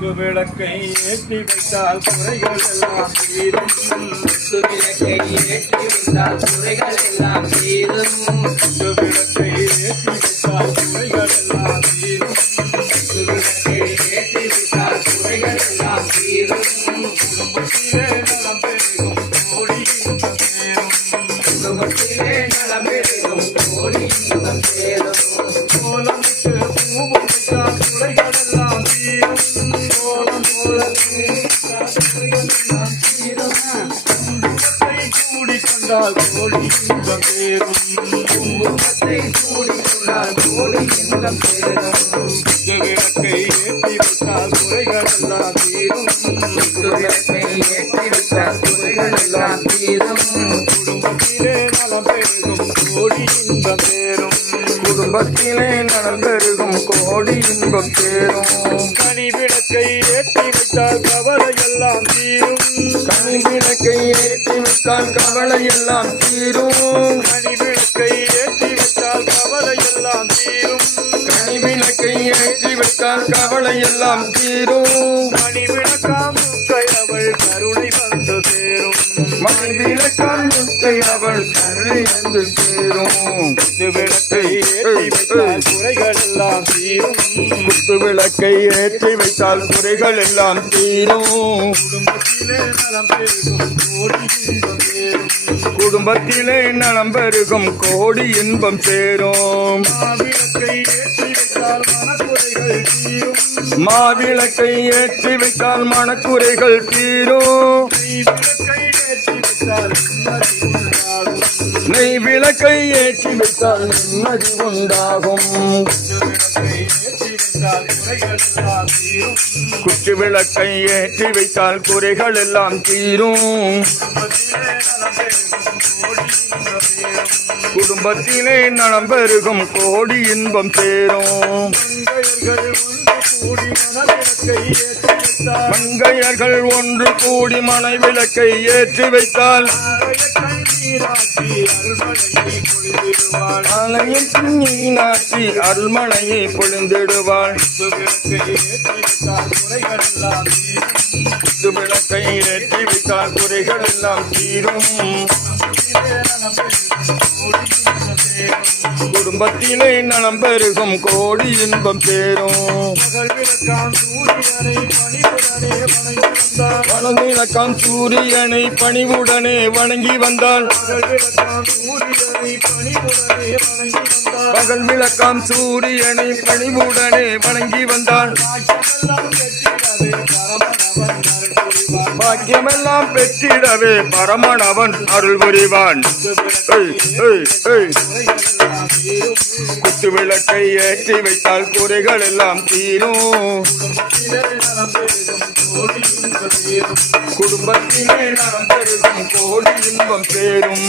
குத்து விளக்கை ஏற்றி வைத்தால் குறைகள் எல்லாம் தீரும் குத்து விளக்கை ஏற்றி வைத்தால் குறைகள் எல்லாம் தீரும் குத்து விளக்கை ஏற்றி வைத்தால் குறைகள் எல்லாம் தீரும் குத்து விளக்கை ஏற்றி வைத்தால் குறைகள் எல்லாம் தீரும் குடும்பத்திலே நலம் பெருகும் கோடி இன்பம் சேரும் குடும்பத்திலே நலம் பெருகும் கோடி இன்பம் சேரும் கோலத்தை குறைகள் எல்லாம் தீரும் குடும்பத்தை கூடி கொண்டால் கோடி இன்பம் சேரும் விளக்கை ஏற்றி வைத்தால் குறைகள் எல்லாம் தீரும் விளக்கை ஏற்றி குறைகள் எல்லாம் தீரும் குடும்பத்திலே நலம் பெருகும் கோடி இன்பம் பேரும் குடும்பத்திலே நலம் பெருகும் கோடி இன்பம் வைத்தால் கவலை எல்லாம் தீரும். கனி விளக்கை ஏற்றி வைத்தால் கவலை எல்லாம் தீரும். கனி விளக்கை ஏற்றி வைத்தால் கவலை எல்லாம் தீரும். கனி விளக்கை ஏற்றி வைத்தால் கவலை எல்லாம் தீரும். மணி வந்து சேரும். குத்து விளக்கை ஏற்றி வைத்தால் குறைகள் எல்லாம் தீரும். குத்து விளக்கை ஏற்றி வைத்தால் குறைகள் எல்லாம் தீரும். குடும்பத்திலே நலம் பெருகும் கோடி இன்பம் சேரும் குடும்பத்திலே நலம் பெருகும் கோடி இன்பம் சேரும். மாவிளக்கை ஏற்றி வைத்தால் மனக்குறைகள் தீரும். மாவிளக்கை ஏற்றி வைத்தால் மனக்குறைகள் தீரும். நெய் விளக்கை ஏற்றி வைத்தால் நிம்மதி உண்டாகும். நெய் விளக்கை ஏற்றி வைத்தால் குறைகள் எல்லாம் தீரும். குடும்பத்திலே நலம் பெருகும் கோடி இன்பம் சேரும். மங்கையர்கள் ஒன்று கூடி மனை விளக்கை ஏற்றி வைத்தால் அலையில் நாட்டி அருள்மனையை பொழிந்திடுவாள். குத்து விளக்கை ஏற்றி வைத்தால் குறைகள் எல்லாம் தீரும். குடும்பத்திலே நலம் பெருகும் கோடி இன்பம் சேரும் வணங்கிலக்கம் சூரியனை பணிவுடனே வணங்கி வந்தால். பகல் விளக்கம் சூரியனை பணிவுடனே வணங்கி வந்தால். பாக்கியமெல்லாம் பெற்றிடவே பரமனவன் அருள் புரிவான். குத்து விளக்கை ஏற்றி வைத்தால் குறைகள் எல்லாம் தீரும். குடும்பத்திலே நலம் பெருகும் கோடி இன்பம் பேரும்